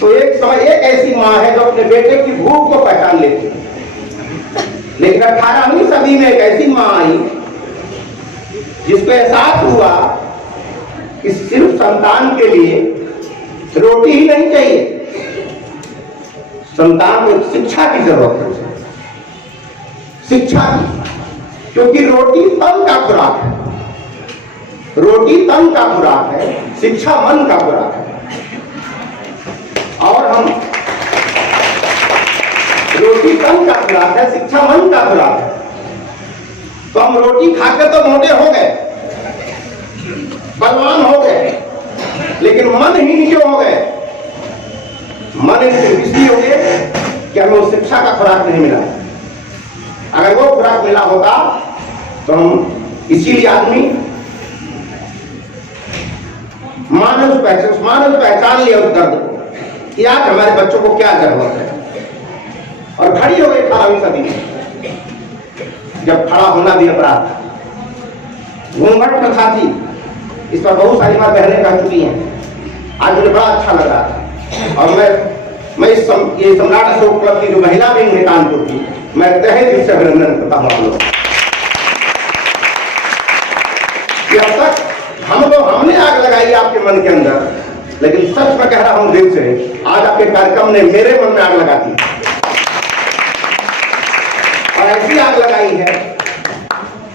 तो एक समय एक ऐसी माँ है जो अपने बेटे की भूख को पहचान लेती है। लेकिन 18वीं सदी में एक ऐसी माँ आई जिसको एहसास हुआ कि सिर्फ संतान के लिए रोटी ही नहीं चाहिए, संतान को शिक्षा की जरूरत है, शिक्षा की। क्योंकि रोटी तन का खुराक है, रोटी तन का खुराक है, शिक्षा मन का खुराक है। और हम रोटी तन का खुराक है, शिक्षा मन का खुराक है। तो हम रोटी खाकर तो मोटे हो गए, बलवान हो गए, लेकिन मन ही क्यों हो गए? मन इसलिए हो गए कि हमें उस शिक्षा का खुराक नहीं मिला। अगर वो खुराक मिला होता तो हम, इसीलिए आदमी मानव पहचान लिया उस दर्द को कि आज हमारे बच्चों को क्या जरूरत है। और खड़ी हो गई 18वीं सदी में, जब खड़ा होना भी अपराध था। घूंघट प्रथा थी, इस पर बहुत सारी बार बहनें कह चुकी हैं। आज मुझे बड़ा अच्छा लग रहा था। और मैं ये सम्राट अशोक क्लब की जो महिला विंग है कानपुर की, मैं तहे दिल से अभिनंदन करता हूँ आप लोग। अब तक हमने आग लगाई आपके मन के अंदर, लेकिन सच में कह रहा हूं दिल से, आज आपके कार्यक्रम ने मेरे मन में आग लगा दी। और ऐसी आग लगाई है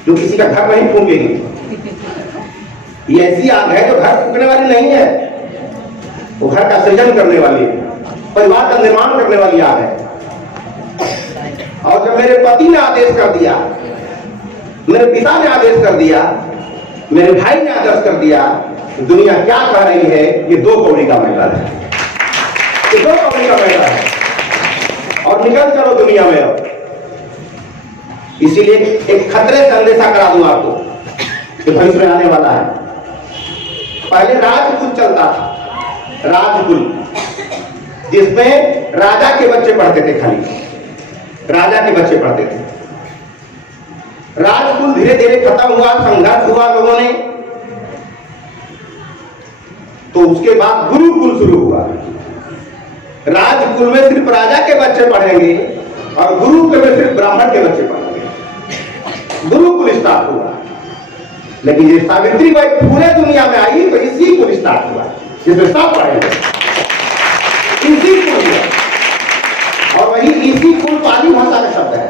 जो किसी का घर नहीं फूकेगी। ये ऐसी आग है जो घर फूकने वाली नहीं है, वो घर का सृजन करने वाली है, परिवार का निर्माण करने वाली आग है। और जब मेरे पति ने आदेश कर दिया, मेरे पिता ने आदेश कर दिया, मेरे भाई ने आदेश कर दिया, दुनिया क्या कह रही है, ये 2 कौड़ी का मैटर है, ये 2 कौड़ी का मैटर है, और निकल चलो दुनिया में। अब इसीलिए एक खतरे से अंदेशा करा दूं आपको कि भविष्य में आने वाला है। पहले राजकुल चलता था, राजकुल, जिसमें राजा के बच्चे पढ़ते थे, खाली राजा के बच्चे पढ़ते थे। राजकुल धीरे धीरे खत्म हुआ, संघर्ष हुआ लोगों ने, तो उसके बाद गुरुकुल शुरू हुआ। राजकुल में सिर्फ राजा के बच्चे पढ़ेंगे और गुरुकुल में सिर्फ ब्राह्मण के बच्चे पढ़ेंगे। गुरुकुल स्टार्ट हुआ। लेकिन ये सावित्रीबाई पूरे दुनिया में आई तो इसी कुल स्टार्ट हुआ, जिसमें सब पढ़ेंगे, इसी कुल। और वही इसी कुल पाली भाषा का शब्द है।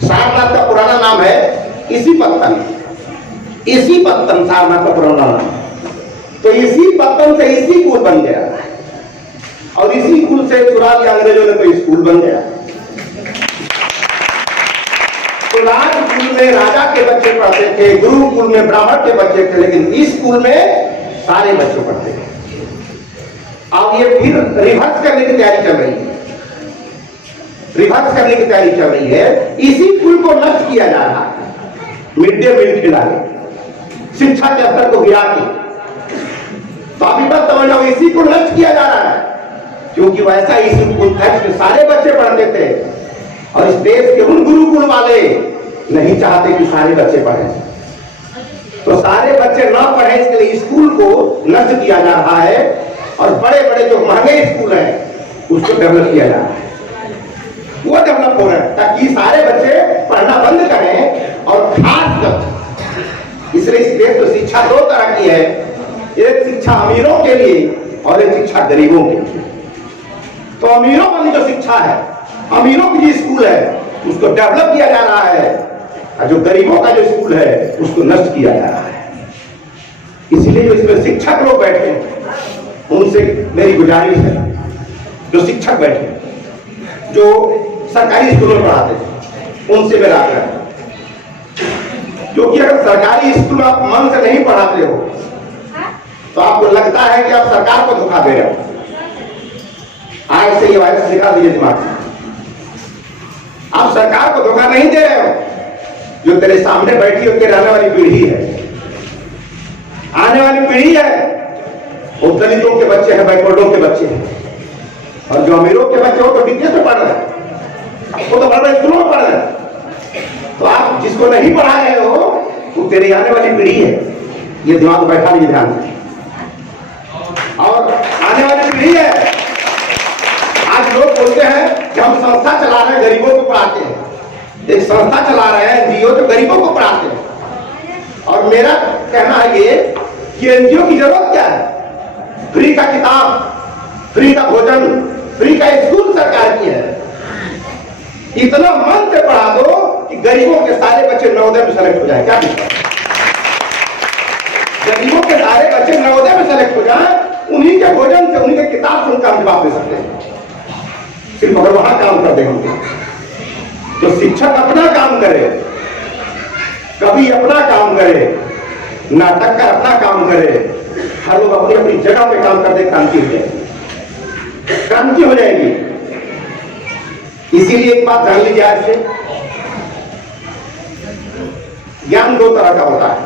सारनाथ का पुराना नाम है इसी पत्तन, इसी पत्तन सारनाथ का पुराना नाम। तो इसी पत्तन से इसी कुल बन गया, और इसी कुल से चुरा लिया अंग्रेजों ने, तो स्कूल बन गया। तो राजकुल में राजा के बच्चे पढ़ते थे, गुरुकुल में ब्राह्मण के बच्चे थे, लेकिन इस स्कूल में सारे बच्चे पढ़ते थे। अब ये फिर रिवर्स करने की तैयारी चल रही है, रिवर्स करने की तैयारी चल रही है। इसी कुल को नष्ट किया जा रहा है, मिड डे मील खिला के, शिक्षा के स्तर को गिरा के। तो अभी तक समझ लो, इसी को नष्ट किया जा रहा है, क्योंकि वैसा इसी कुल था जिसमें सारे बच्चे पढ़ते थे। और इस देश के उन गुरुकुल वाले नहीं चाहते कि सारे बच्चे पढ़ें, तो सारे बच्चे ना पढ़े, इसके लिए स्कूल को नष्ट किया जा रहा है। और बड़े बड़े जो महंगे स्कूल हैं उसको डेवलप किया जा रहा है, वो डेवलप हो रहा है, ताकि सारे बच्चे पढ़ना बंद करें। और खास इसलिए इस देश में शिक्षा 2 तरह की है, एक शिक्षा अमीरों के लिए और एक शिक्षा गरीबों के लिए। तो अमीरों वाली जो शिक्षा है, अमीरों की जो स्कूल है, उसको डेवलप किया जा रहा है, और जो गरीबों का जो स्कूल है उसको नष्ट किया जा रहा है। इसलिए जो इसमें शिक्षक लोग बैठे हैं, उनसे मेरी गुजारिश है, जो शिक्षक बैठे, जो सरकारी स्कूलों में पढ़ाते थे, उनसे मेरा आग्रह है, क्योंकि अगर सरकारी स्कूल आप मन से नहीं पढ़ाते हो तो आपको लगता है कि आप सरकार को धोखा दे रहे हो। आज से ये वायरस निकाल दीजिए दिमाग से, आप सरकार को धोखा नहीं दे रहे हो। जो तेरे सामने बैठी होकर रहने वाली पीढ़ी है, आने वाली पीढ़ी है, वो दलितों के बच्चे हैं, बैकवर्डों के बच्चे हैं। और जो अमीरों के बच्चे हो तो डिग्री में पढ़ रहे हैं, वो तो बड़े बड़े स्कूलों में पढ़ रहे हैं। तो आप जिसको नहीं पढ़ा रहे हो वो तेरी आने वाली पीढ़ी है, ये दिमाग बैठा लीजिए ध्यान से। और आने वाली पीढ़ी है हम संस्था चला रहे हैं, गरीबों को पढ़ाते हैं, एक संस्था चला रहे हैं एनजीओ जो गरीबों को पढ़ाते हैं। और मेरा कहना है ये कि एनजीओ की जरूरत क्या है? फ्री का किताब, फ्री का भोजन, फ्री का स्कूल सरकार की है। इतना मन से पढ़ा दो कि गरीबों के सारे बच्चे नवोदय में सेलेक्ट हो जाए। क्या दिक्कत? गरीबों के सारे बच्चे नवोदय में सेलेक्ट हो जाए, उन्हीं के भोजन से, उन्हीं के किताब से उनका जवाब दे सकते हैं। सिर्फ अगर वहां काम कर देंगे तो शिक्षक अपना काम करे, कवि अपना काम करे, नाटककार अपना काम करे, हर लोग अपनी अपनी जगह पे काम करते, क्रांति हो जाएगी, क्रांति हो जाएगी। इसीलिए एक बात जान लीजिए आज से, ज्ञान दो तरह का होता है।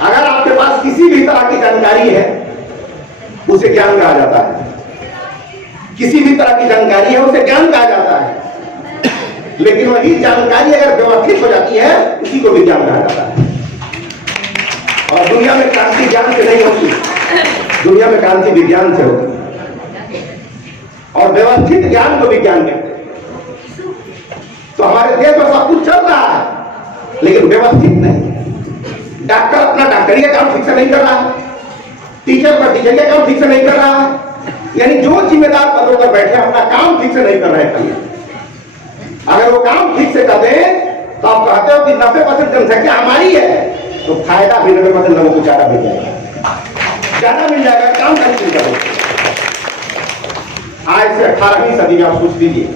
अगर आपके पास किसी भी तरह की जानकारी है उसे ज्ञान कहा जाता है, किसी भी तरह की जानकारी है उसे ज्ञान कहा जाता है। लेकिन वही जानकारी अगर व्यवस्थित हो जाती है उसी को विज्ञान कहा जाता है। और दुनिया में क्रांति ज्ञान से नहीं होती, दुनिया में क्रांति विज्ञान से होती है। और व्यवस्थित ज्ञान को विज्ञान कहते हैं। तो हमारे देश में सब कुछ चल रहा है लेकिन व्यवस्थित नहीं। डॉक्टर अपना डॉक्टरी का काम ठीक से नहीं कर रहा है, टीचर अपना टीचर का काम ठीक से नहीं कर रहा है, यानी जो जिम्मेदार पदों पर बैठे अपना काम ठीक से नहीं कर रहे हैं। अगर वो काम ठीक से कर दें तो आप कहते हो कि 90% जनसंख्या हमारी है, तो फायदा भी 90% लोगों को ज्यादा मिल जाएगा, ज्यादा मिल जाएगा। काम कैसे करो? आज से 18वीं सदी में आप सोच लीजिए,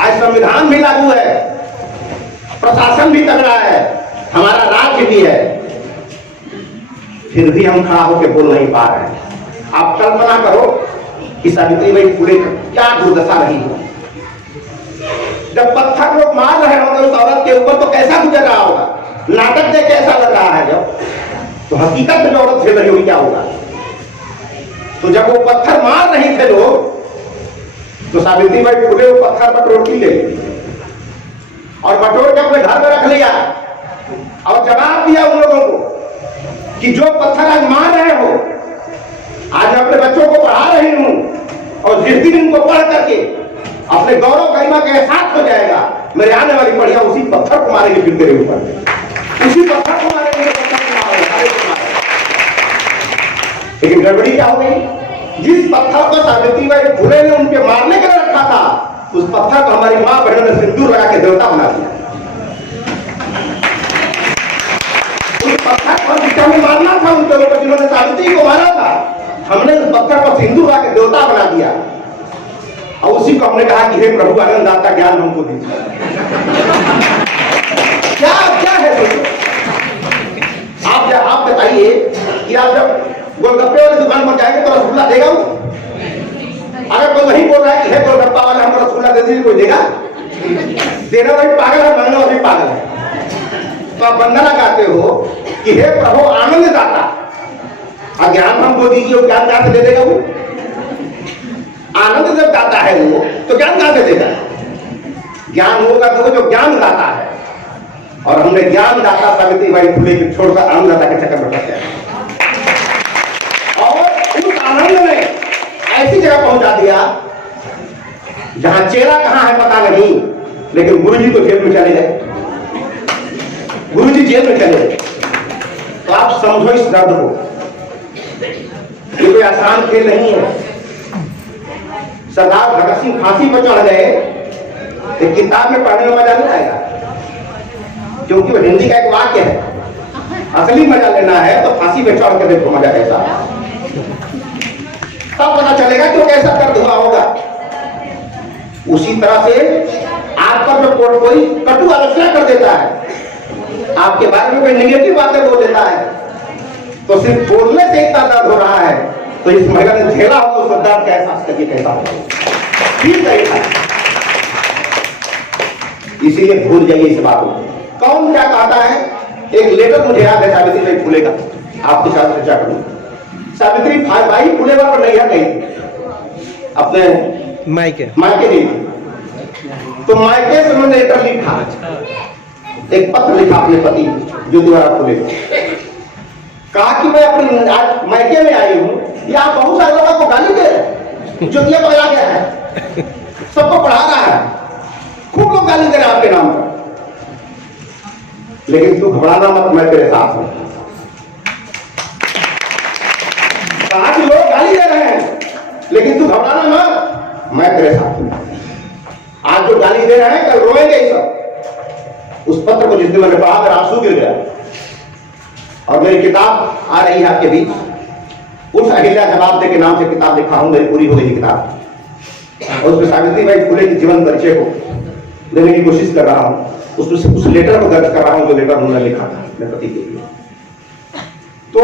आज संविधान भी लागू है, प्रशासन भी तगड़ा है, हमारा राज्य भी है, फिर भी हम खड़ा होकर बोल नहीं पा रहे हैं। आप कल्पना करो कि सावित्रीबाई फुले क्या दुर्दशा रही हो। जब पत्थर लोग मार रहे होंगे उस औरत के ऊपर तो कैसा गुजर रहा होगा, नाटक देख कैसा लग रहा है। जब तो हकीकत में जो औरत झेल रही होगी क्या होगा। तो जब वो पत्थर मार रही थे लोग तो सावित्रीबाई फुले वो पत्थर बटोर के ले और बटोर के अपने घर में रख लिया और जवाब दिया उन लोगों को कि जो पत्थर आज मार रहे हो, आज मैं अपने बच्चों को पढ़ा रही हूं और जिस दिन इनको पढ़ करके अपने गौरव गरिमा का एहसास हो जाएगा, मेरे आने वाली पढ़िया उसी पत्थर को मारेंगे, फिर तेरे ऊपर उसी पत्थर को मारेंगे, लेकिन गड़बड़ी क्या हो गई? जिस पत्थर को सावित्रीबाई फुले ने उनके मारने के लिए रखा था, उस पत्थर को हमारी मां बहनों ने सिंदूर लगा के देवता बना दिया। उस पत्थर को जिसमें मारना था उनके ऊपर, जिन्होंने सावित्री को मारा था, हमने उस पत्थर को सिंदूर लगा के देवता बना दिया और उसी को हमने कहा कि हे प्रभु आनंद दाता ज्ञान हमको दीजिए। क्या क्या है आप बताइए कि आप जब गोलगप्पे वाली दुकान पर जाएंगे तो रसगुल्ला देगा वो? अगर कोई वही बोल रहा है कि हे गोलगप्पा वाला हमको रसगुल्ला दे दीजिए, कोई देगा? देना वही पागल है, मांगना वही पागल है। तो आप वंदना गाते हो कि हे प्रभु आनंद दाता, ज्ञान हमको दीजिए, ज्ञान कहां से दे देगा वो? आनंद जब दाता है वो तो ज्ञान कहां से देगा? ज्ञान होगा तो वो जो ज्ञान दाता है। और हमने ज्ञान दाता सावित्रीबाई फुले को छोड़कर आनंद दाता के चक्कर में फंस गए और उस आनंद ने ऐसी जगह पहुंचा दिया जहां चेला कहां है पता नहीं, लेकिन गुरुजी तो जेल में चले गए, गुरुजी जेल में चले गए। तो आप समझो इस दर्द को, ये कोई आसान खेल नहीं है। सरदार भगत सिंह फांसी पर चढ़ गए, एक किताब में पढ़ने में मजा नहीं आएगा, क्योंकि वो हिंदी का एक वाक्य है। असली मजा लेना है तो फांसी पे चढ़ के देखो मजा कैसा है, तब पता चलेगा कि वो कैसा दर्द हुआ होगा। उसी तरह से आप पर जो कोई कटु आलोचना कर देता है, आपके बारे में कोई नेगेटिव बातें बोल देता है, तो सिर्फ बोलने से इतना दर्द हो रहा है, तो इस महिला ने झेला हो उस दर्द का एहसास करिए कैसा होगा। ठीक है, इसीलिए भूल जाइए इस बात को। कौन क्या कहता है? एक लेटर मुझे याद है सावित्रीबाई फुले का, आपके साथ चर्चा करूं। सावित्रीबाई फुले पर नहीं गई अपने मायके गई थी, तो मायके से उन्होंने लेटर लिखा, एक पत्र लिखा अपने पति ज्योतिबा फुले को, कहा कि मैं अपने आज मायके में आई हूं, या बहुत सारे लोगों को गाली दे रहे, ज्योतिया पगला गया है, सबको पढ़ा रहा है, खूब लोग गाली दे रहे हैं आपके नाम पर, लेकिन तू घबराना मत, मैं तेरे साथ हूं। आज लोग गाली दे रहे हैं, लेकिन तू घबराना मत, मैं तेरे साथ हूं। आज जो गाली दे रहे हैं कल रोएंगे ही सब। उस पत्र को जिस दिन मैंने पढ़ा, मेरा आंसू गिर गया। और मेरी किताब आ रही है आपके बीच, उस अहिल्या जवाब दे के नाम से किताब लिखा हूं, मेरी पूरी हो गई किताब, और उसमें सावित्रीबाई फुले के जीवन परिचय को देने की कोशिश कर रहा हूं। उसमें उस लेटर को दर्ज कर रहा हूं जो लेटर उन्होंने लिखा था अपने पति के लिए। तो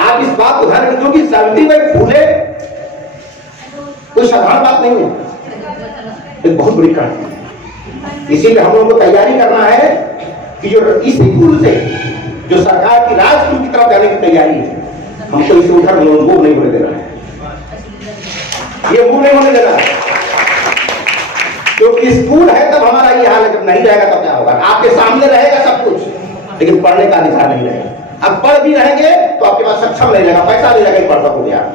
आप इस बात को ध्यान रखो कि सावित्रीबाई फुले कोई साधारण बात नहीं है, एक बहुत बड़ी कहानी है। इसीलिए हम लोगों को तैयारी करना है कि जो इसी कुल से जो सरकार की राजकुल की तरफ जाने की तैयारी है, हमको इसे उधर मूव नहीं होने देना है, ये मूव नहीं होने देना है। क्योंकि स्कूल है तब हमारा ये हाल है, जब नहीं रहेगा तब क्या होगा? आपके सामने रहेगा सब कुछ, लेकिन पढ़ने का अधिकार नहीं रहेगा। अब पढ़ भी रहेंगे तो आपके पास सक्षम नहीं रहेगा, पैसा नहीं रहेगा, पढ़ सकोगे आप।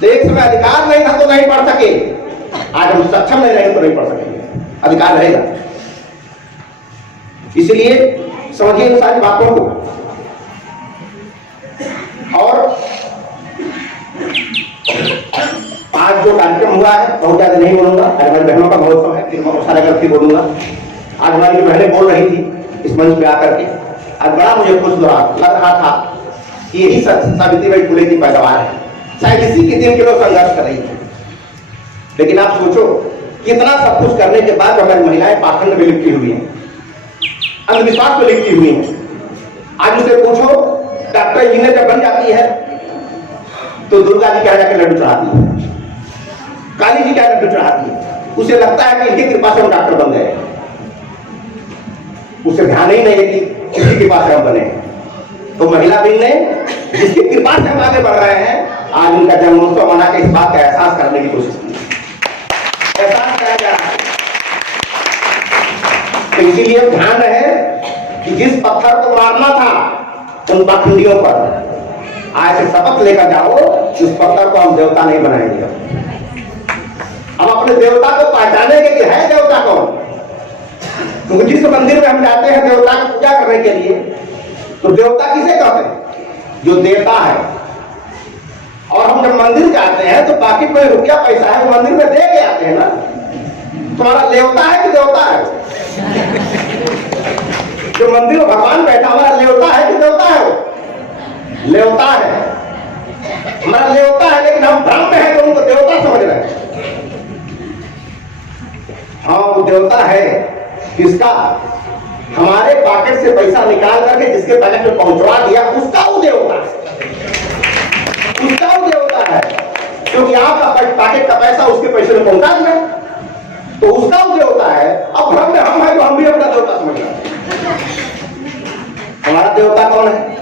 तो एक समय अधिकार नहीं था तो नहीं पढ़ सके, आज हम सक्षम नहीं रहेंगे तो नहीं पढ़ सकेंगे, अधिकार रहेगा। इसलिए समझिए इन सारी बातों को। और आज जो कार्यक्रम हुआ है, बहुत ज्यादा नहीं बोलूंगा, आज हमारी बहनों का महोत्सव है, फिर मैं सारा करके बोलूंगा। आज हमारी बहनें बोल रही थी इस मंच पे आकर के, आज बड़ा मुझे खुश लग रहा था कि यही सावित्रीबाई फुले की पैदावार है। शायद इसी के दिन के लोग संघर्ष कर रही थे, लेकिन आप सोचो कितना सब कुछ करने के बाद हमारी महिलाएं पाखंड में लिपटी हुई हैं, अंधविश्वास में लिपटी हुई हैं। आज उसे पूछो डॉक्टर इंजीनियर जब बन जाती है तो दुर्गा जी क्या जाकर लड्डू चढ़ाती है, काली जी क्या लड्डू चढ़ाती है, उसे लगता है कि इनकी कृपा से हम डॉक्टर बन गए। उसे ध्यान ही नहीं है कि किसकी कृपा से हम बने। तो महिला दिन ने जिसकी कृपा से हम आगे बढ़ रहे हैं, आज उनका जन्मोत्सव मना के इस बात का एहसास करने की कोशिश की, एहसास कराया जा रहा है। तो इसीलिए ध्यान रहे कि जिस पत्थर को मारना था उन पाखंडियों पर, आज से शपथ लेकर जाओ कि उस पत्थर को हम देवता नहीं बनाएंगे। हम अपने देवता को पहचानेंगे कि है देवता कौन। क्योंकि जिस मंदिर में हम जाते हैं देवता की पूजा करने के लिए, तो देवता किसे कहते हैं? जो देता है। और हम जब मंदिर जाते हैं तो बाकी कोई रुपया पैसा है वो मंदिर में दे के आते हैं ना। तुम्हारा लेवता है कि देवता है? जो मंदिर में भगवान बैठा हमारा लेवता है कि देवता है? वो लेवता है, हमारा लेवता है, लेकिन हम भ्रम में है तो उनको देवता समझ रहे हैं। हाँ वो देवता है किसका? हमारे पॉकेट से पैसा निकाल करके जिसके पैकेट में पहुंचवा दिया उसका वो देवता है, उसका वो देवता है। क्योंकि आपका पॉकेट का पैसा उसके पैसे में पहुंचा दिया तो उसका वो देवता है। अब भ्रम में हम है तो हम भी अपना देवता समझ रहे हैं। हमारा देवता कौन है?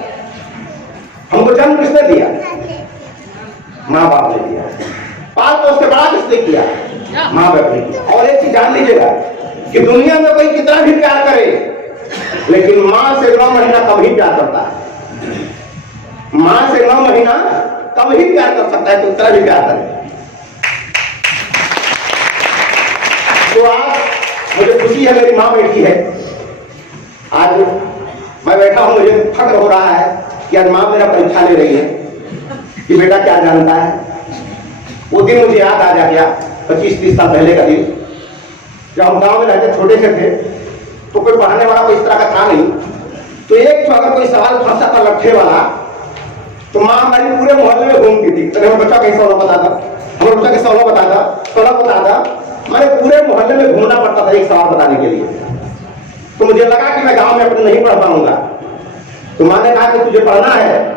हमको जन्म किसने दिया? माँ बाप ने दिया। पाल तो उसके बड़ा किसने किया? माँ बाप ने किया। और एक चीज जान लीजिएगा कि दुनिया में कोई कितना भी प्यार करे, लेकिन माँ से 9 महीना कम ही प्यार करता है। माँ से 9 महीना कम ही प्यार कर सकता है, तो उतना भी प्यार करे। तो आज मुझे खुशी है, मेरी माँ बैठी है, आज मैं बैठा हूं, मुझे फक्र हो रहा है कि आज माँ मेरा परीक्षा ले रही है कि बेटा क्या जानता है। वो दिन मुझे याद आ गया 25-30 साल पहले का दिन, जब हम गांव में रहते छोटे से थे, तो कोई पढ़ाने वाला कोई इस तरह का था नहीं। तो एक तो अगर कोई सवाल फंसा था लट्ठे वाला, तो माँ हमारी पूरे मोहल्ले में घूमती थी। तो हमारे बच्चा कैसा सवाल बताता, हमारे बच्चा के सवाल बताता, मैंने पूरे मोहल्ले में घूमना पड़ता था एक सवाल बताने के लिए। तो मुझे लगा कि मैं गांव में अपने नहीं पढ़ पाऊंगा। तो माँ ने कहा कि तुझे पढ़ना है।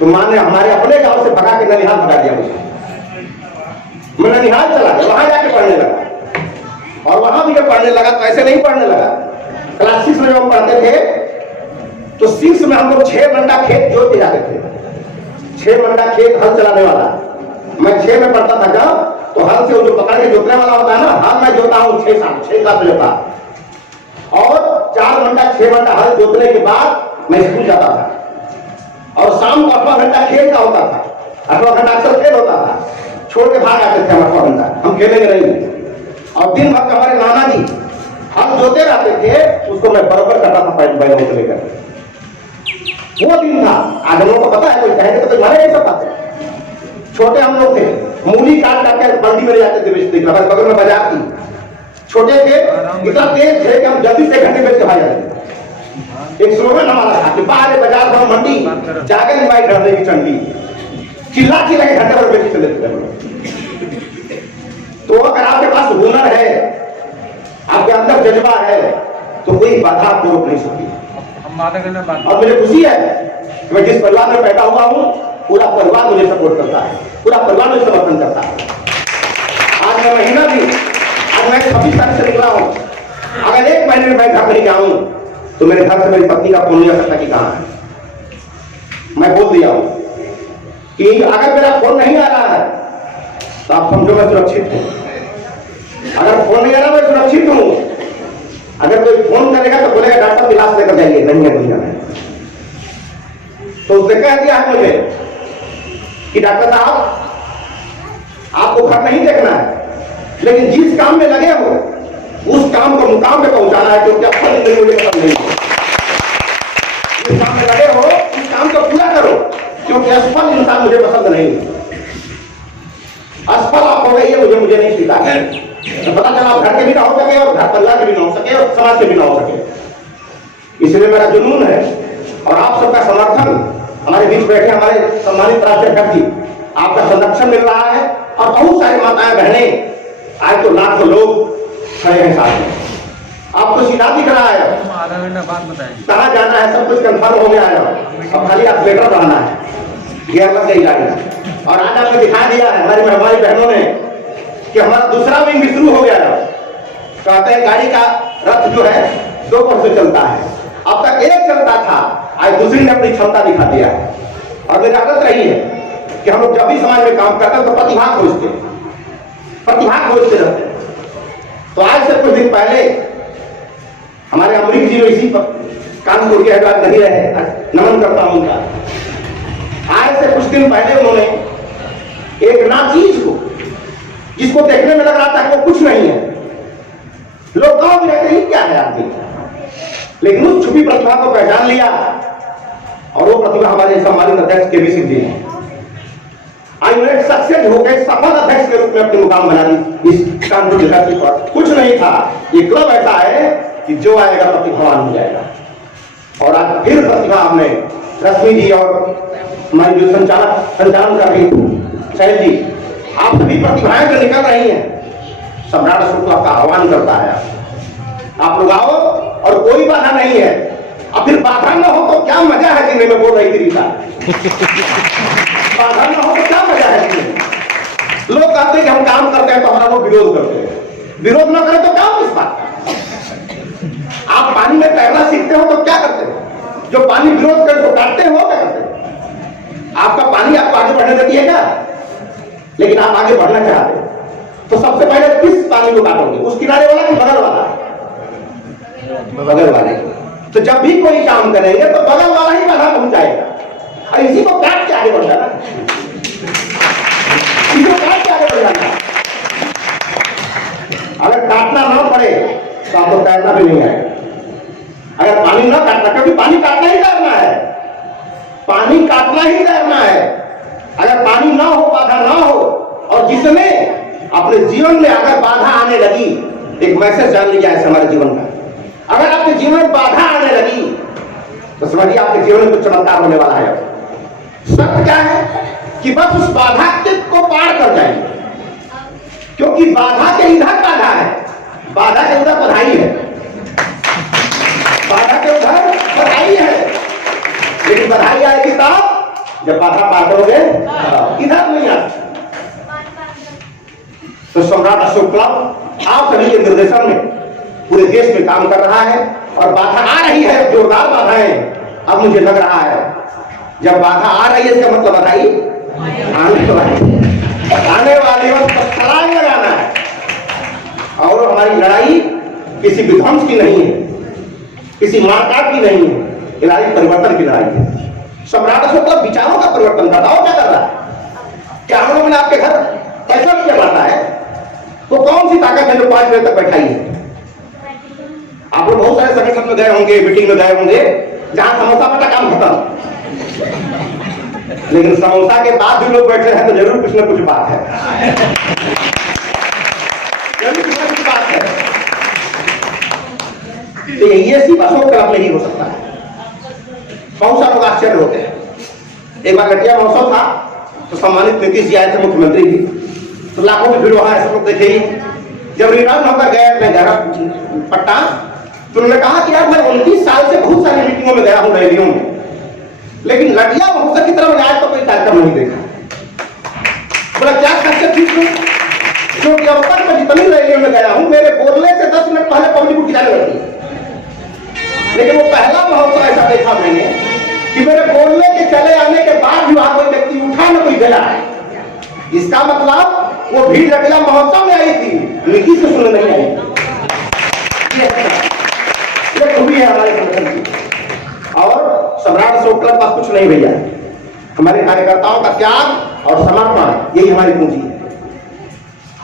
तो माँ ने हमारे अपने गांव से भगा के ननिहाल भगा दिया मुझे। मैं ननिहाल चला गया, वहां जाके पढ़ने लगा। और वहां भी जब पढ़ने लगा तो ऐसे नहीं पढ़ने लगा। क्लास 6 में जब हम पढ़ते थे तो 6 में हम लोग 6 मंडा खेत जोत के जाते थे। 6 मंडा खेत हल चलाने वाला। मैं 6 में पढ़ता था जब, तो हल से वो जो पकड़ के जोतने वाला होता है ना, हल मैं जोता हूँ 6 साल जोता। और 4 मंडा 6 मंडा हल जोतने के बाद मैं स्कूल जाता था। और शाम को 8वां घंटा खेल का होता था, 8वां घंटा अक्सर खेल होता था, छोड़ के भाग आते थे हम 8वां घंटा, हम खेलेंगे नहीं। और दिन भर हमारे नाना जी हल जोते रहते थे, उसको मैं बराबर करता था बैलों को लेकर। वो दिन था। आज हम लोग को पता है, कोई कहेंगे तो कोई मरे नहीं सकता। छोटे हम लोग थे, मूली काट काट बल्टी में ले जाते थे बेचने, बगल में बाजार थी। छोटे थे, इतना तेज थे कि हम जल्दी से घंटे बेच के भाग जाते। एक स्लोगन हमारा था कि बाहर बाजार भाव मंडी जागे भाई डरने की चंडी, चिल्ला चिल्ला के घंटे भर बेच चले थे। तो अगर आपके पास हुनर है, आपके अंदर जज्बा है, तो कोई बाधा आपको रोक नहीं सकती। और मुझे खुशी है कि मैं जिस परिवार में पैदा हुआ हूं, पूरा परिवार मुझे सपोर्ट करता है, पूरा परिवार मुझे समर्थन करता है। आज मैं महीना भी, आज मैं 26 तारीख से निकला हूं, अगर 1 महीने में मैं घर नहीं जाऊं तो मेरे घर से मेरी पत्नी का फोन नहीं आ सकता कि कहां है। मैं बोल दिया हूं कि अगर मेरा फोन नहीं आ रहा है तो आप समझो मैं सुरक्षित हूं। अगर फोन नहीं आ रहा मैं सुरक्षित हूं। अगर कोई फोन करेगा तो बोलेगा डॉक्टर की लाश लेकर जाइए, नहीं है दुनिया में। तो उसने कह दिया है मुझे कि डॉक्टर साहब आपको घर नहीं देखना है, लेकिन जिस काम में लगे हो उस काम को मुकाम पे पहुंचाना है, क्योंकि आपका जिंदगी मुझे पसंद नहीं है। जिस काम में लगे हो उस काम को पूरा करो, क्योंकि असफल इंसान मुझे पसंद नहीं है। असफल आप हो गई है, मुझे नहीं सीखा है। तो पता चला आप घर के भी ना हो सके और घर परिवार के भी ना हो सके और समाज के भी ना हो सके। इसलिए मेरा जुनून है और आप सबका समर्थन, हमारे बीच बैठे हमारे सम्मानित राष्ट्रीय अध्यक्ष जी, आपका संरक्षण मिल रहा है। और बहुत सारी माताएं बहनें, आज तो लाखों लोग खड़े हैं साथ में। आपको सीधा दिख रहा है, कहाँ जाना है सब कुछ कंफर्म हो गया है। अब खाली आप लेटर बढ़ाना है, गियर लग गई गाड़ी। और आज आपने दिखा दिया है हमारी बहनों ने कि हमारा दूसरा विंग भी शुरू हो गया है। कहते हैं गाड़ी का रथ जो है 2 पर से चलता है, अब तक एक चलता था, आज दूसरी ने अपनी क्षमता दिखा दिया है। और मेरी आदत रही है कि हम लोग जब भी समाज में काम करते हैं तो प्रतिभा खोजते रहते हैं। तो आज से कुछ दिन पहले हमारे अमरीक जी इसी कानपुर के बाद नहीं रहे, नमन करता हूं उनका। आज से कुछ दिन पहले उन्होंने एक नाचीज को, जिसको देखने में लग रहा था कि वो कुछ नहीं है, लोग गांव में रहते ही क्या है आदमी, लेकिन उस छुपी प्रतिभा को पहचान लिया और वो प्रतिभा हमारे सम्मानित अध्यक्ष के भी सिद्धि है। आज उन्हें सक्सेस हो गए, सफल अध्यक्ष के रूप में अपनी मुकाम बना दी इस कानपुर जिला की। कुछ नहीं था, ये क्लब ऐसा है कि जो आएगा प्रतिभावान हो जाएगा। और आज फिर प्रतिभा हमने रश्मि जी और हमारी जो संचालन कर रही शैल जी, आप सभी प्रतिभाएं जो निकल रही हैं, सम्राट अशोक आपका आह्वान करता है, आप लोग आओ और कोई बाधा नहीं है। अब फिर बाधा न हो तो क्या मजा है जीने में, बोल रही थी रीता। बाधा न हो तो क्या मजा है जीने में। लोग कहते हैं कि हम काम करते हैं तो हमारा वो विरोध करते हैं, विरोध न करें तो काम किस बात का। आप पानी में तैरना सीखते हो तो क्या करते हो, जो पानी विरोध करे तो काटते हो, क्या करते हो। आपका पानी आपको आगे बढ़ने देती है क्या, लेकिन आप आगे बढ़ना चाहते हो तो सबसे पहले किस पानी को काटोगे, उस किनारे वाला कि बगल वाला, बगल वाले। तो जब भी कोई काम करेंगे तो बगल वाला ही बाधा पहुंचाएगा, और इसी को काट के आगे बढ़ जाना, इसी को काट के आगे बढ़ जाना। अगर काटना ना पड़े तो आपको तैरना भी नहीं आएगा। अगर पानी ना काटना, क्योंकि पानी काटना ही तैरना है, पानी काटना ही तैरना है। अगर पानी ना हो, बाधा ना हो, और जिसने अपने जीवन में अगर बाधा आने लगी, एक मैसेज जान लीजिए ऐसे हमारे जीवन का, अगर आपके जीवन में बाधा आने लगी तो समझिए आपके जीवन में कुछ चमत्कार होने वाला है। सत्य क्या है कि बस उस बाधा को पार कर जाएंगे, क्योंकि बाधा के इधर बाधा है, बाधा के उधर बधाई है, बाधा के उधर बधाई है। लेकिन बधाई आएगी तब जब बाधा पार करोगे, इधर नहीं आती। तो सम्राट अशोक क्लब आप सभी के निर्देशन में पूरे देश में काम कर रहा है, और बाधा आ रही है, जोरदार बाधाएं। अब मुझे लग रहा है जब बाधा आ रही है इसका मतलब बधाई आने वाली वक्त पर छलांग लगाना है। और हमारी लड़ाई किसी विध्वंस की नहीं है, किसी मारकाट की नहीं है, लड़ाई परिवर्तन की लड़ाई है, सम्राट अशोक का विचारों का परिवर्तन, बताओ क्या कर रहा है? क्या हम लोगों ने आपके घर पैसा रुपया बांटा है? तो कौन सी ताकत है जो 5 बजे तक बैठाई है? आप लोग बहुत सारे संगठन में गए होंगे, मीटिंग में गए होंगे, जहां समोसा बटा काम खत्म, लेकिन समोसा के बाद भी लोग बैठे हैं तो जरूर कुछ ना कुछ बात है, जरूर कुछ ना कुछ बात है। तो ये सिर्फ अशोक क्लब में ही हो सकता है। बहुत सारे लोग आश्चर्य होते हैं। एक बार लटिया महोत्सव था तो सम्मानित नीतीश जी आए थे, मुख्यमंत्री जी, तो लाखों की भीड़ वहां ऐसे लोग देखे। जब रिटर्न होकर गए अपने घर पट्टा, तो उन्होंने कहा कि यार मैं 29 साल से बहुत सारी मीटिंगों में गया हूं, रैलियों में, लेकिन लटिया महोत्सव की तरह मैंने आज तो कोई कार्यक्रम नहीं देखा। बोला क्या खासियत थी इसमें? क्योंकि अब तक मैं जितनी रैलियों में गया हूं, मेरे बोलने से 10 मिनट पहले पब्लिक उठ जाने लगती है, लेकिन वो पहला महोत्सव ऐसा देखा मैंने कि मेरे बोलने के चले आने के बाद भी वहां कोई व्यक्ति उठा न कोई गया है। इसका मतलब वो भीड़ लटिया महोत्सव में आई थी, नीतीश को सुनने नहीं आई। ये खूबी है हमारे संगठन की। और सम्राट अशोक क्लब पास कुछ नहीं भैया, हमारे कार्यकर्ताओं का त्याग और समर्पण, यही हमारी पूंजी है।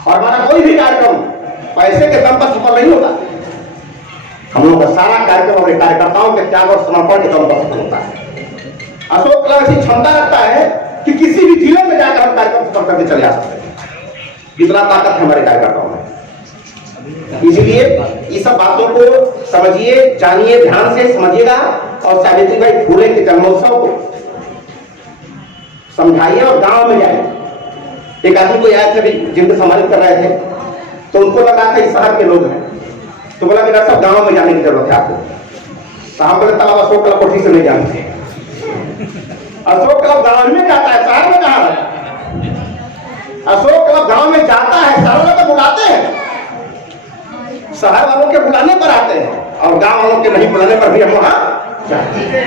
और हमारा कोई भी कार्यक्रम पैसे के दम पर सफल नहीं होता। हम लोग का सारा कार्यक्रम हमारे कार्यकर्ताओं के त्याग और समर्पण के दम पर सफल होता है। अशोक क्लब ऐसी क्षमता रखता है कि किसी भी जिले में जाकर हम कार्यक्रम सफल करके चले आ सकते हैं। इतना ताकत है हमारे कार्यकर्ताओं में। इसलिए ये सब बातों को समझिए, जानिए, ध्यान से समझिएगा और सावित्रीबाई फुले के जन्मोत्सव को समझाइए और गांव में जाइए। एक आदमी को आए थे जिनको सम्मानित कर रहे थे, तो उनको लगा था शहर के लोग हैं, तो बोला कि डॉक्टर साहब गांव में जाने की जरूरत है आपको। तो हम बोले तब अशोक क्लब कोठी से नहीं जानते। अशोक क्लब गांव में जाता है, शहर में कहां है? अशोक क्लब गांव में जाता है, शहर में तो बुलाते हैं, शहर वालों के बुलाने पर आते हैं और गांव वालों के नहीं बुलाने पर भी हम वहां जाते हैं,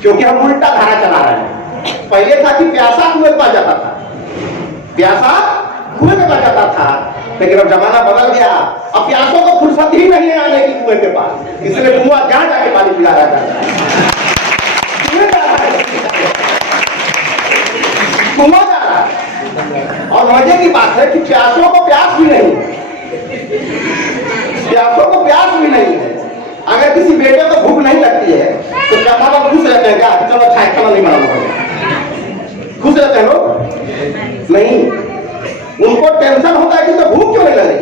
क्योंकि हम उल्टा धारा चला रहे हैं। पहले था कि प्यासा कुएं पर जाता था, प्यासा कुएं पे जाता था, लेकिन अब जमाना बदल गया। अब प्यासों को फुर्सत ही नहीं है आने की कुएं के पास, इसलिए कुआं जहां जाके पानी पिला रहा है, कुआं जा रहा है। और मजे की बात है कि प्यासों को प्यास भी नहीं है, प्यासों को प्यास भी नहीं है। अगर किसी बेटे को भूख नहीं लगती है तो क्या माँ बाप खुश रहते हैं क्या? चलो अच्छा खाना नहीं बनाना पड़ेगा, खुश रहते हैं लोग? नहीं, उनको टेंशन होता है कि तो भूख क्यों नहीं लग रही।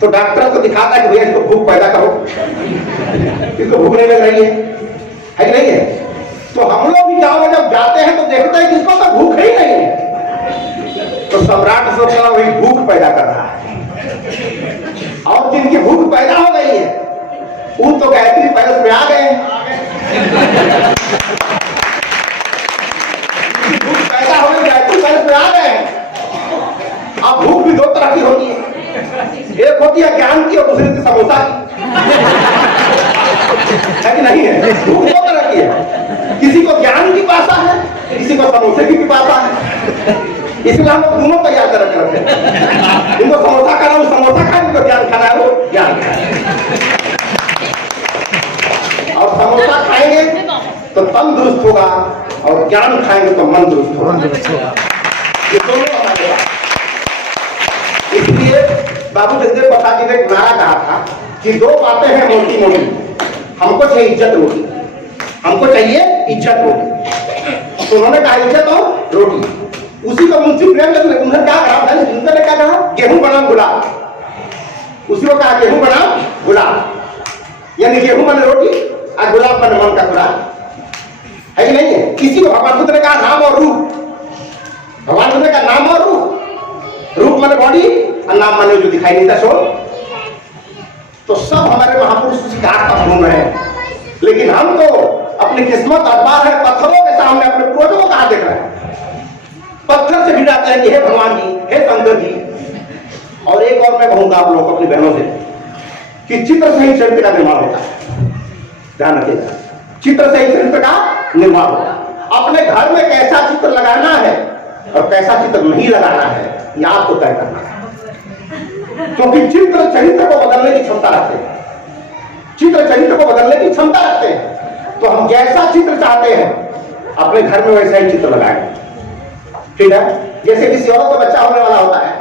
तो डॉक्टर को दिखाता है कि भैया इसको भूख पैदा करो, इसको भूख नहीं लग रही है कि नहीं है? तो हम लोग भी गाँव में जब जाते हैं तो देखते हैं कि इसको तो भूख ही नहीं है। तो सम्राट अशोक क्लब वही भूख पैदा कर रहा है, और जिनकी भूख पैदा हो गई है वो तो गायत्री पैलेस में आ गए। भूख पैदा हो गई, गायत्री पैलेस में आ गए। अब भूख भी 2 तरह की होती है, एक होती है ज्ञान की और दूसरी होती समोसा की, है कि नहीं है? भूख 2 तरह की है, किसी को ज्ञान की पासा है, किसी को समोसे की पासा है। इसलिए हम लोग दोनों तैयार कर रखे हैं। इनको समोसा खाना हो समोसा खाए, इनको ज्ञान खाना हो ज्ञान खाए। और समोसा खाएंगे तो तन दुरुस्त होगा और ज्ञान खाएंगे तो मन दुरुस्त होगा। ये दोनों हमारे पास। इसलिए बाबू जगदेव प्रसाद जी ने एक नारा कहा था कि 2 बातें हैं मोटी मोटी, हमको चाहिए इज्जत रोटी, हमको चाहिए इज्जत रोटी। तो उन्होंने कहा इज्जत और रोटी। उसी को मुंशी प्रेमचंद ने उन्होंने क्या कहा, उन्होंने क्या कहा, गेहूं बनाम गुलाब। उसी को कहा गेहूं बनाम गुलाब, यानी गेहूं बने रोटी और गुलाब बने मन का खुराक, है कि नहीं है? किसी को भगवान बुद्ध ने कहा नाम और रूप, भगवान बुद्ध ने कहा नाम और रूप, रूप माने बॉडी और नाम माने जो दिखाई देता सोल। तो सब हमारे महापुरुष उसी का आसपास घूम रहे हैं, लेकिन हम तो अपनी किस्मत अखबार है, पत्थरों के सामने अपने पूर्वजों को कहां देख रहे हैं? पत्थर से भिड़ाते हैं कि हे भगवान जी, हे शंकर जी। और एक और मैं कहूंगा आप लोगों को, अपनी बहनों से, कि चित्र से ही चरित्र का निर्माण होता है। ध्यान रखिएगा, चित्र से ही चरित्र का निर्माण होता है। अपने घर में कैसा चित्र लगाना है और कैसा चित्र नहीं लगाना है, यह आपको तय करना है। क्योंकि चित्र चरित्र को बदलने की क्षमता रखते हैं, चित्र चरित्र को बदलने की क्षमता रखते हैं। तो हम जैसा चित्र चाहते हैं अपने घर में वैसा ही चित्र लगाए, ठीक है। जैसे किसी औरत का बच्चा होने वाला होता है,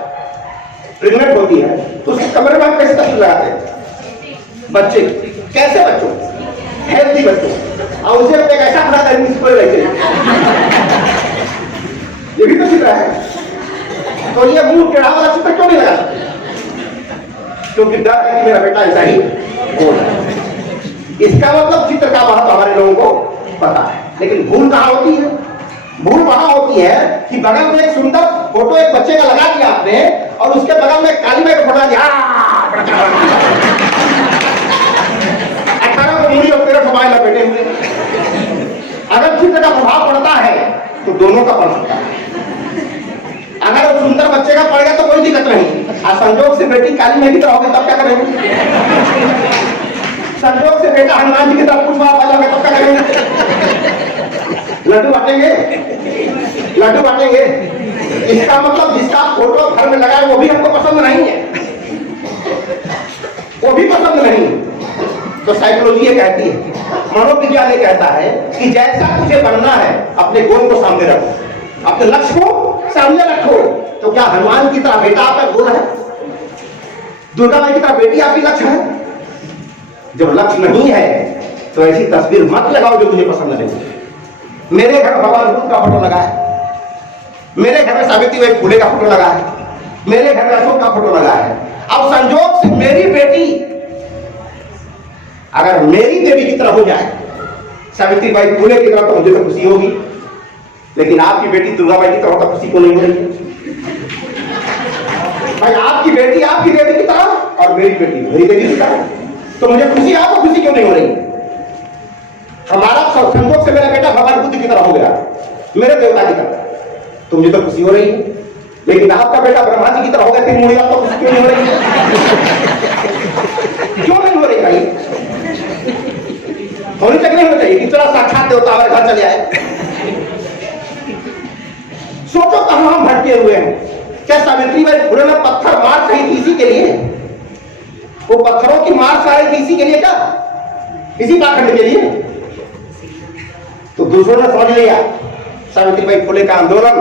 प्रेग्नेंट होती है, तो उसके कमरे में आप कैसे तस्वीर लगाते हैं? बच्चे, कैसे बच्चों, हेल्थी बच्चों, और उसे एक ऐसा बना देंगे ये भी तो चित्र है। तो ये मुंह टेढ़ा वाला चित्र क्यों नहीं लगा? क्योंकि डर है कि मेरा बेटा ऐसा ही होगा। इसका मतलब चित्र का महत्व हमारे लोगों को पता है, लेकिन भूल कहां होती है? भूल वहां होती है कि बगल में एक सुंदर फोटो एक बच्चे का लगा दिया आपने, और उसके बगल में काली माई का फोटो दिया, 18 को मुड़ी और 13 मोबाइल लपेटे हुए। अगर चित्र का प्रभाव पड़ता है तो दोनों का पड़ सकता है। अगर वो सुंदर बच्चे का पड़ गया तो कोई दिक्कत नहीं, और संजोग से बेटी काली माई की तरह होगी तब क्या करेंगे? संजोग से बेटा हनुमान जी की तरफ कुछ बात अलग है तब क्या करेंगे? लड्डू बांटेंगे, लड्डू बांटेंगे। इसका मतलब जिसका फोटो घर में लगा है वो भी हमको पसंद नहीं है, वो भी पसंद नहीं। तो साइकोलॉजी ये कहती है, मनोविज्ञान ये कहता है कि जैसा तुझे बनना है अपने गोल को सामने रखो, अपने लक्ष्य को सामने रखो। तो क्या हनुमान की तरह बेटा आपका गोल है? दुर्गा माई की तरह बेटी आपकी लक्ष्य है? जब लक्ष्य नहीं है तो ऐसी तस्वीर मत लगाओ जो मुझे पसंद नहीं। मेरे घर भगवान बुद्ध का फोटो लगा है, मेरे घर में सावित्रीबाई फुले का फोटो लगा है, मेरे घर में अशोक का फोटो लगा है। अब संजोग से मेरी बेटी अगर मेरी देवी की तरह हो जाए, सावित्रीबाई फुले की तरह, तो मुझे तो खुशी होगी। लेकिन आपकी बेटी दुर्गाबाई की तरह तो खुशी को नहीं हो रही। भाई आपकी बेटी आपकी देवी की तरह और मेरी बेटी मेरी देवी की तरह, तो मुझे खुशी, आपको खुशी क्यों नहीं हो रही? हमारा संजोग से मेरा बेटा भगवान बुद्ध की तरह हो गया, मेरे देवता की तरह, तो मुझे तो खुशी हो रही है। लेकिन आपका बेटा ब्रह्मा जी की तरह हो गया, 3 मुड़िया, तो खुशी क्यों नहीं हो रही है? क्यों नहीं हो रही भाई? होनी चाहिए नहीं होनी चाहिए? इतना साक्षात देवता हमारे घर चले आए। सोचो कहां हम भटके हुए हैं। क्या सावित्रीबाई फुले ने पत्थर मार सही थी इसी के लिए? वो पत्थरों की मार सही थी इसी के लिए क्या? इसी पाखंड के लिए? तो दूसरों ने समझ लिया सावित्रीबाई फुले का आंदोलन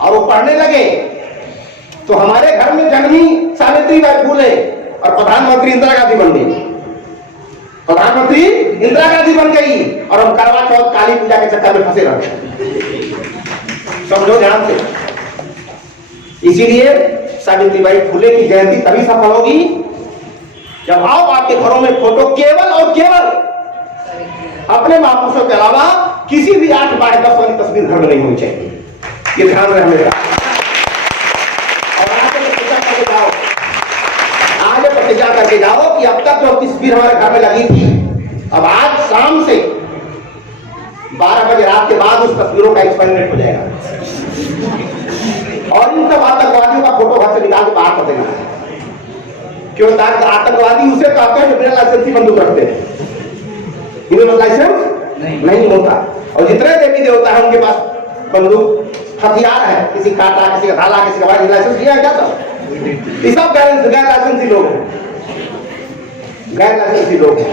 और वो पढ़ने लगे। तो हमारे घर में जन्मी सावित्रीबाई फुले और प्रधानमंत्री इंदिरा गांधी बन गई, प्रधानमंत्री इंदिरा गांधी बन गई, और हम करवा चौथ काली पूजा के चक्कर में फंसे रहे। समझो ध्यान से। इसीलिए सावित्रीबाई फुले की जयंती तभी सफल होगी जब आओ आपके घरों में फोटो केवल और केवल अपने महापुरुषों के अलावा किसी भी 8 बाय 10 वाली तस्वीर घर में नहीं होनी चाहिए। ये ध्यान रहे मेरा। और आज प्रतिज्ञा करके जाओ कि अब तक जो तस्वीर हमारे घर में लगी थी, अब आज शाम से 12 बजे रात के बाद उस तस्वीरों का एक्सपेरिमेंट हो जाएगा, और इन सब आतंकवादियों का फोटो घर से निकाल के बाहर कर देना। क्यों? आतंकवादी उसे कहते हैं जो बिना लाइसेंस की बंदूक रखते हैं, इन्हें लाइसेंस नहीं होता। और जितने देवी देवता है उनके पास बंदूक हथियार है, किसी काटा, किसी का ढाला, किसी का लाइसेंस लिया है क्या? सब ये सब गैर लाइसेंसी लोग हैं, गैर लाइसेंसी लोग हैं।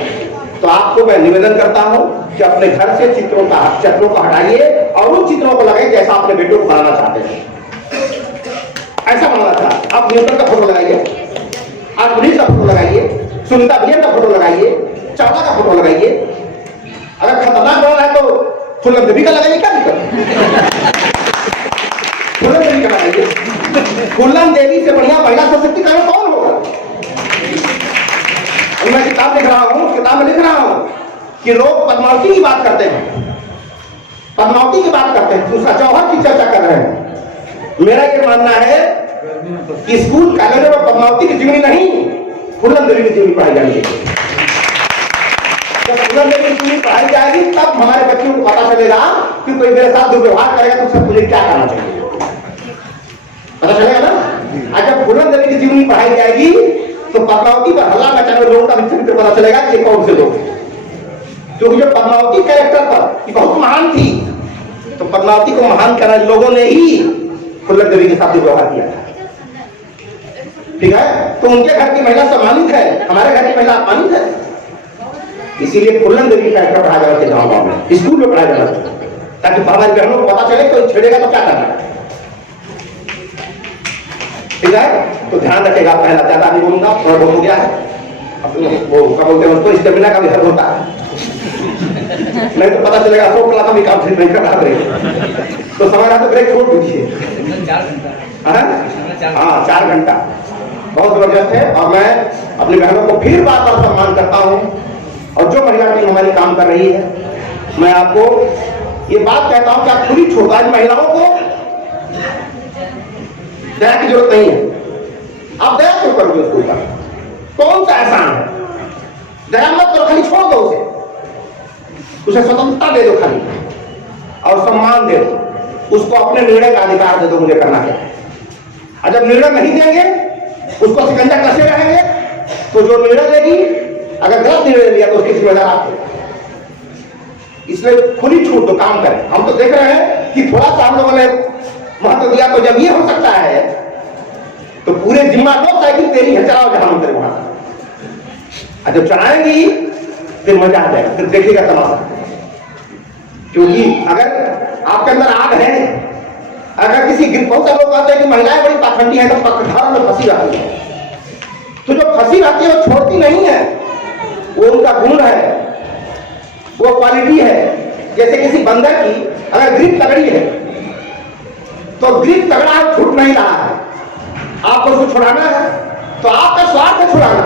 तो आपको मैं निवेदन करता हूं कि अपने घर से चित्रों को हटाइए और उन चित्रों को लगाइए जैसा अपने बेटों को बनाना चाहते हैं, ऐसा बनाना चाहते। आप न्यूटन का फोटो लगाइए, आप पुलिस का फोटो लगाइए, सुनीता विलियम का फोटो लगाइए, चावला का फोटो लगाइए। अगर खतरनाक बना है तो फूलन देवी का लगाइए, क्या दिक्कत? फूलन देवी का लगाइए। फूलन देवी से बढ़िया महिला सशक्तिकरण कौन होगा? मैं किताब लिख रहा हूं, किताब में लिख रहा हूं कि लोग पद्मावती की बात करते हैं, पद्मावती की बात करते हैं, दूसरा जौहर की चर्चा कर रहे हैं। मेरा ये मानना है कि स्कूल कॉलेजों में पद्मावती की जीवनी नहीं, फूलन देवी की जीवनी पढ़ाई जानी चाहिए। जब फूलन देवी की जीवनी पढ़ाई जाएगी तब हमारे बच्चों को पता चलेगा कि कोई मेरे साथ दुर्व्यवहार करेगा तो उससे मुझे क्या करना चाहिए, पता चलेगा ना। आज जब फूलन देवी की जीवनी पढ़ाई जाएगी तो पद्मावती पर हल्ला मचाने वाले लोगों का भी चरित्र पता चलेगा कि कौन से लोग, क्योंकि जो पद्मावती कैरेक्टर पर बहुत महान थी, तो पद्मावती को महान करने लोगों ने ही फूलन देवी के साथ व्यवहार किया था। ठीक है, तो उनके घर की महिला सम्मानित है, हमारे घर की महिला अपमानित है। इसीलिए फूलन देवी का कैरेक्टर पढ़ाया जाना चाहिए, गाँव में स्कूल में पढ़ाया जाना चाहिए। ताकि हमारी बहनों को पता चले कोई छेड़ेगा तो क्या करना है। ठीक है, तो ध्यान रखेगा। पहला ज्यादा नहीं बोलूंगा, थोड़ा बहुत हो गया है। अब वो क्या बोलते हैं उसको, स्टेमिना का भी हद होता है, नहीं तो पता चलेगा 100 क्लास भी काम नहीं कर रहा ब्रेक, तो समय रहा तो ब्रेक छोड़ दीजिए। 4 घंटा बहुत जबरदस्त है। और मैं अपनी बहनों को फिर बार बार सम्मान करता हूं। और जो महिला टीम हमारी काम कर रही है, मैं आपको ये बात कहता हूं कि आप खुली छोड़, आज महिलाओं को दया की जरूरत नहीं है। आप दया क्यों करोगे उसके ऊपर? कौन सा एहसान है? दया मत करो, खाली छोड़ दो उसे स्वतंत्रता दे दो खाली, और सम्मान दे दो उसको, अपने निर्णय का अधिकार दे दो, मुझे करना क्या है। और जब निर्णय नहीं देंगे, उसको शिकंजा कसे रहेंगे, तो जो निर्णय लेगी, अगर गलत निर्णय लिया तो उसकी जिम्मेदार आप। इसलिए खुली छूट दो, काम करें। हम तो देख रहे हैं कि थोड़ा सा हम लोगों ने महत्व दिया, तो जब ये हो सकता है तो पूरे जिम्मा लो, साइकिल तेरी है, चलाओ जहां हम तेरे वहां। और जब चलाएंगी फिर मजा आ जाएगा, फिर देखिएगा तमाशा। क्योंकि अगर आपके अंदर आग है, अगर किसी बहुत सारे लोग कहते हैं कि महिलाएं बड़ी पाखंडी है, तो पकड़ारों में फंसी रहती है, तो जो फंसी रहती है वो छोड़ती नहीं है, वो उनका गुण है, वो क्वालिटी है। जैसे किसी बंदर की अगर ग्रिप तगड़ी है, तो ग्रिप तगड़ा है, छूट नहीं रहा है, आपको उसको छुड़ाना है, तो आपका स्वार्थ है छुड़ाना,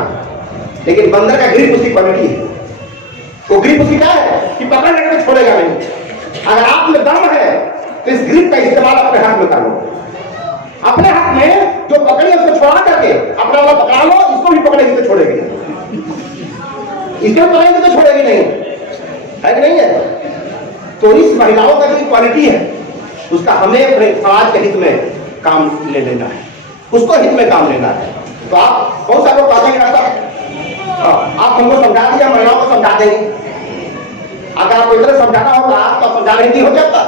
लेकिन बंदर का ग्रिप उसकी क्वालिटी है। वो ग्रिप उसकी क्या है कि पकड़ लेकर छोड़ेगा नहीं। अगर आप में दम है तो इस ग्रिप का इस्तेमाल अपने हाथ में कर लो। अपने हाथ में जो पकड़े उसको छोड़ा करके अपना वाला पकड़ा लो, इसको भी पकड़ेगी तो छोड़ेगी, इसको पकड़ेगी तो छोड़ेगी नहीं, है कि नहीं है? तो इस महिलाओं का जो क्वालिटी है, उसका हमें अपने समाज के हित में काम ले लेना है, उसको हित में काम लेना है। तो आप बहुत सारे लोग कहते हैं आप हमको समझा दिया, महिलाओं को समझा देंगे। अगर आपको इतना समझाना होगा तो समझा नहीं हो जाता।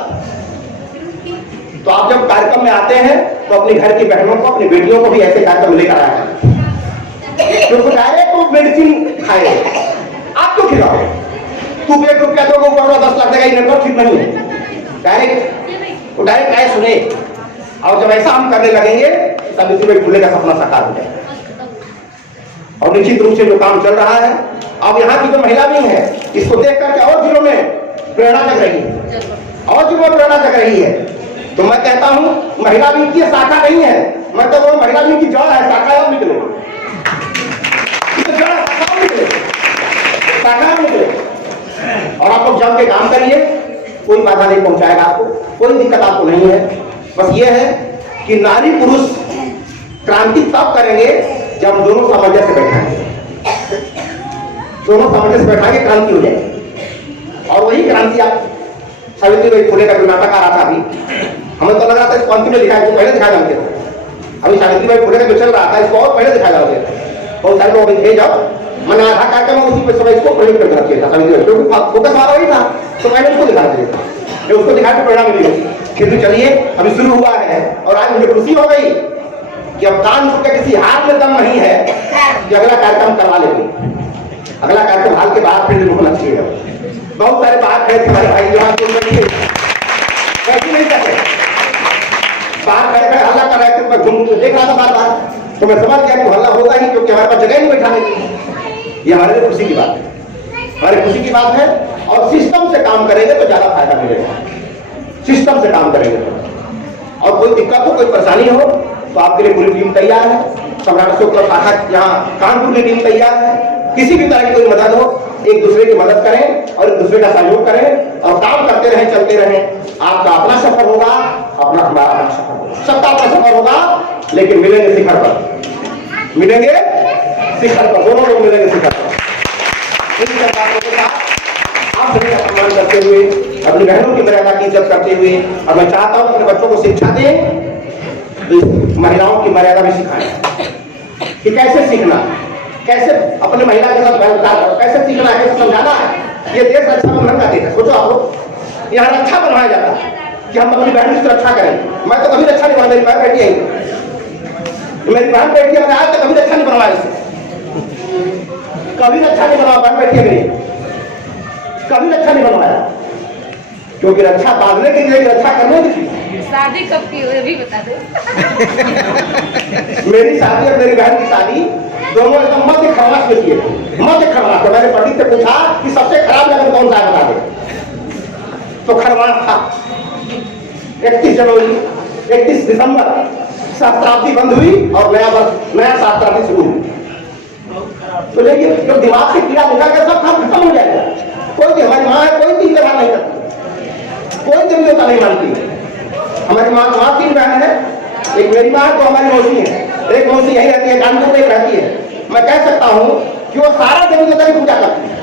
तो आप जब कार्यक्रम में आते हैं तो अपनी घर की बहनों को, अपनी बेटियों को भी ऐसे कार्यक्रम लेकर आया, क्योंकि डायरेक्ट वो मेडिसिन खाए। आप क्यों खिलाओ? तू 1 रुपया दोगे ऊपर 10 लाख देगा, नेटवर्क ठीक नहीं है। डायरेक्ट आए सुने, और जब ऐसा हम करने लगेंगे सावित्री बाई फुले का सपना साकार हो जाएगा। और निश्चित रूप से जो काम चल रहा है, अब यहाँ की जो महिला भी है, इसको देख करके और जिलों में प्रेरणा जग रही है, और जिलों में प्रेरणा जग रही है। तो मैं कहता हूँ महिला विंग की शाखा नहीं है, मैं तो वो महिला विंग की जड़ है, शाखा और निकले, शाखा निकले। और आप लोग जम के काम करिए, कोई बाधा नहीं पहुंचाएगा आपको, कोई दिक्कत आपको नहीं है। बस ये है कि नारी पुरुष क्रांति तब करेंगे जब दोनों सामंजस्य बैठाएंगे, दोनों सामंजस्य बैठाएंगे, क्रांति हो जाएगी। और वही क्रांति आप सावित्री बाई फुले का जो नाटक आ रहा था अभी, हमें तो लग रहा था इसको अंतिम में दिखाया, इसको पहले दिखाया जाते थे। अभी सावित्री बाई फुले का जो चल रहा था, इसको और पहले दिखाया जाते थे। बहुत सारे लोग भेज जाओ, मैंने आधा कार्यक्रम उसी पर समय इसको प्रयोग करके रखिए था सावित्री बाई, क्योंकि फोकस हमारा वही था, तो मैंने उसको दिखा दिया, उसको दिखा के परिणाम मिली। फिर भी चलिए, अभी शुरू हुआ है, और आज मुझे खुशी हो गई कि अब कान के किसी हाथ में दम नहीं है कि अगला कार्यक्रम करवा लेंगे। अगला कार्यक्रम हाल के बाहर फिर होना चाहिए। बहुत सारे बाहर खड़े थे हमारे भाई, जो नहीं करते, बाहर खड़े खड़े हल्ला कर रहे थे, मैं घूम घूम देख रहा था बार बार, तो मैं समझ गया कि हल्ला होगा ही, क्योंकि हमारे पास जगह नहीं बैठाने की। ये हमारे लिए खुशी की बात है, हमारी खुशी की बात है। और सिस्टम से काम करेंगे तो ज्यादा फायदा मिलेगा, सिस्टम से काम करेंगे। और कोई दिक्कत हो, कोई परेशानी हो, तो आपके लिए पूरी टीम तैयार है। सम्राट अशोक शाखा यहाँ कानपुर की टीम तैयार है। किसी भी तरह की कोई मदद हो, एक दूसरे की मदद करें और एक दूसरे का सहयोग करें, और काम करते रहें, चलते रहें। आपका अपना सफर होगा, अपना हमारा अपना सफर होगा, सबका अपना सफर होगा, लेकिन मिलेंगे शिखर पर, मिलेंगे शिखर पर, दोनों लोग मिलेंगे शिखर पर। आप सभी का सम्मान करते हुए, अपनी बहनों की मर्यादा की इज्जत करते हुए, और मैं चाहता हूं अपने बच्चों को शिक्षा दें, तो महिलाओं की मर्यादा भी सिखाएं कि कैसे सीखना, कैसे अपने महिला के साथ व्यवहार करो, कैसे सीखना है, कैसे समझाना है। ये देश रक्षा बंधन का देश है। सोचो आप लोग, यहाँ रक्षा बनवाया जाता है कि हम अपनी बहन की रक्षा करें। मैं तो कभी रक्षा नहीं बना, मेरी बहन बैठी है, मेरी बहन बैठी है, मैंने आज तक कभी रक्षा नहीं बनवाया इससे, कभी रक्षा नहीं बनवा, बहन बैठी है मेरी, कभी रक्षा नहीं बनवाया। क्योंकि रक्षा बांधने की जगह रक्षा करने की चीज। शादी कब की हो ये भी बता दो। मेरी शादी और मेरी बहन की शादी दोनों एकदम मध्य खरवास में किए थे। मध्य खरवास। तो मैंने पंडित से पूछा कि सबसे खराब लगन कौन सा है बता दे। तो खरवास था। 31 जनवरी 31 दिसंबर सहस्त्राब्दी बंद हुई और नया सहस्त्राब्दी शुरू हुई। तो देखिए जो दिमाग से कीड़ा निकाल कर सब काम खत्म हो जाएगा। कोई हमारी माँ है कोई तीन व्यवहार नहीं करती, कोई देवी देवता नहीं मानती। हमारी माँ 3 बहन है, एक मेरी माँ है तो हमारी मौसी है, एक मौसी यही रहती है कानपुर में रहती है। मैं कह सकता हूँ कि वो सारा देवी देवता की पूजा करती है,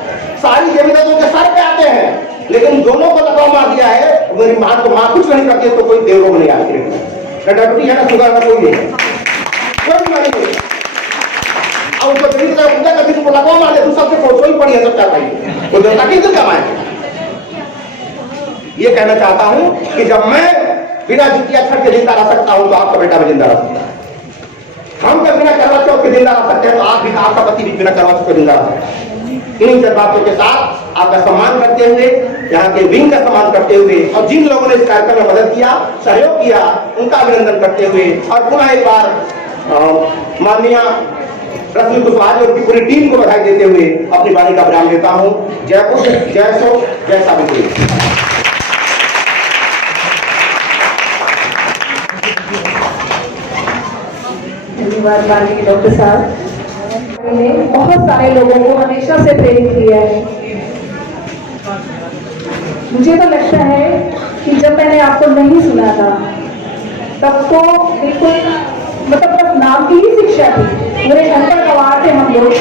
सारी देवी देवताओं के सर पे आते हैं, लेकिन दोनों को लगाव मार दिया है। मेरी माँ को माँ कुछ नहीं करती है तो कोई देव रोग नहीं आती है, न डायबिटीज है ना शुगर है कोई नहीं है, कोई बीमारी नहीं। और उसको देवी देवता पूजा करती है तो लगाव मार दे तू सबसे सोई पड़ी है सब चाहता है वो देवता किस दिन कमाए। ये कहना चाहता हूं कि जब मैं बिना जितिया छठ के जिंदा रह सकता हूं तो आपका बेटा भी जिंदा रह सकता है। हम जब बिना करवा चौथ के जिंदा रह सकते हैं तो आप भी, आपका पति भी बिना करवा चौथ के जिंदा रह सकते हैं। इन्हीं जज्बातों के साथ आपका सम्मान करते हुए, यहाँ के विंग का सम्मान करते हुए और जिन लोगों ने इस कार्यक्रम में मदद किया, सहयोग किया, उनका अभिनंदन करते हुए और पुनः एक बार माननीय रश्मि कुशवाहा और उनकी पूरी टीम को बधाई देते हुए अपनी वाणी का विराम देता हूँ। जय कुश, जय सो, जय सावित्री। धन्यवाद माननीय डॉक्टर साहब ने बहुत सारे लोगों को हमेशा से प्रेरित किया है। मुझे तो लगता है कि जब मैंने आपको नहीं सुना था तब तो बिल्कुल मतलब बस नाम की ही शिक्षा थी, पूरे घर पर गवाह थे हम लोग,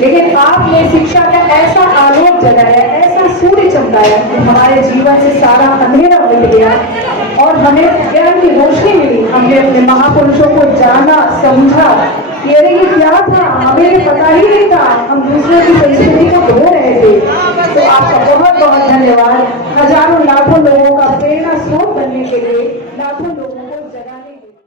लेकिन आपने शिक्षा का ऐसा आलोक जगाया, ऐसा सूर्य चमकाया कि हमारे जीवन से सारा अंधेरा मिट गया और हमें ज्ञान की रोशनी मिली। हमने अपने महापुरुषों को जाना, समझा कि अरे ये क्या था, हमें पता ही नहीं था, हम दूसरों की संस्कृति को धो रहे थे। तो आपका बहुत बहुत धन्यवाद। हजारों लाखों लोगों का प्रेरणा स्रोत बनने के लिए, लाखों लोगों